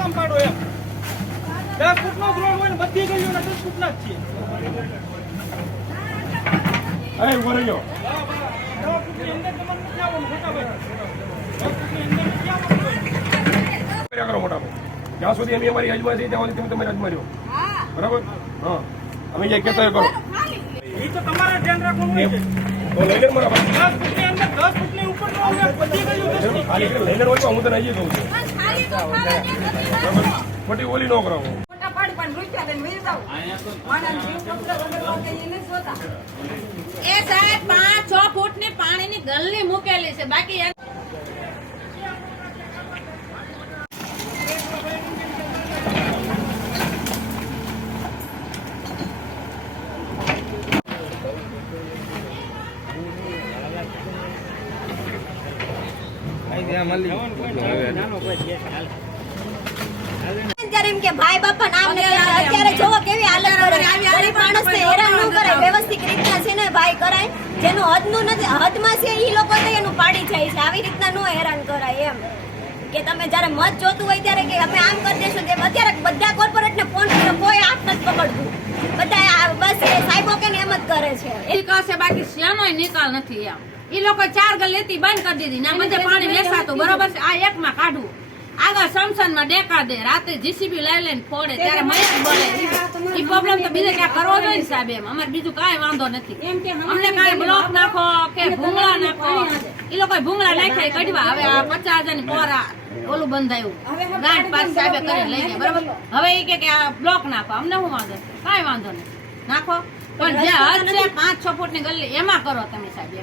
કામ પાડો એમ. દસ ફૂટ નો ગ્રોડ હોય ને બધી ગલીઓના દસ ફૂટના જ છે એ ઊભો મોટા જ્યાં સુધી અમે અમારી અજમા છે ત્યાં સુધી તમે તમારી અજમાર્યો બરાબર? હા. અમે જે કહેતા હોય કરો. એ તો તમારે ધ્યાન રાખવાનું ને ન ગલીઓ. લઈને હોય તો હું તને કહું છું. ખોટી ઓલી ન કરાવો. મોટા એ સાહેબ પાંચ છ ફૂટની પાણી પાણીની ગલ્લી મૂકેલી છે. બાકી એમ ત્યારે એમ કે અત્યારે જાય છે. આવી રીતના હેરાન કરાય એમ. કે તમે જ્યારે મત જોતું હોય ત્યારે કે અમે આમ કરી દેશું તેમ. અત્યારે બધા કોર્પોરેટને ફોન કર્યો નથી પકડતું. બધા બસ સાહેબો એમ જ કરે છે. બાકી શ્યામોય નિકાલ નથી એમ. ઈ લોકો ચાર ગલ લેતી બંધ કરી દીધી ના બધે પાણી વેસાતું. બરોબર છે? આ એકમાં કાઢવું. આગળ સમસનમાં ડેકા દે. રાતે જીસીબી લઈ લઈને ફોડે. ત્યારે મયત બોલે ઈ પ્રોબ્લેમ તો બીજે ક્યાં કરવો જોઈએ ને સાહેબ એમ. અમારે બીજું કાંઈ વાંધો નથી. અમને કાંઈ બ્લોક નાખો કે ભૂંગળા નાખો. ઈ લોકો ભૂંગળા નાખ્યા એ કઢવા. હવે આ પચાસ હજારની પોરા ઓલું બંધાયું. ગાંઠ પાસ સાહેબે કરી લઈ ગયા. બરાબર? હવે ઈ કે કે આ બ્લોક નાખો. અમને શું વાંધો કાંઈ વાંધો નહીં નાખો. પણ જે હદ છે પાંચ છ ફૂટની ગલ્લી એમાં કરો તમે સાહેબ.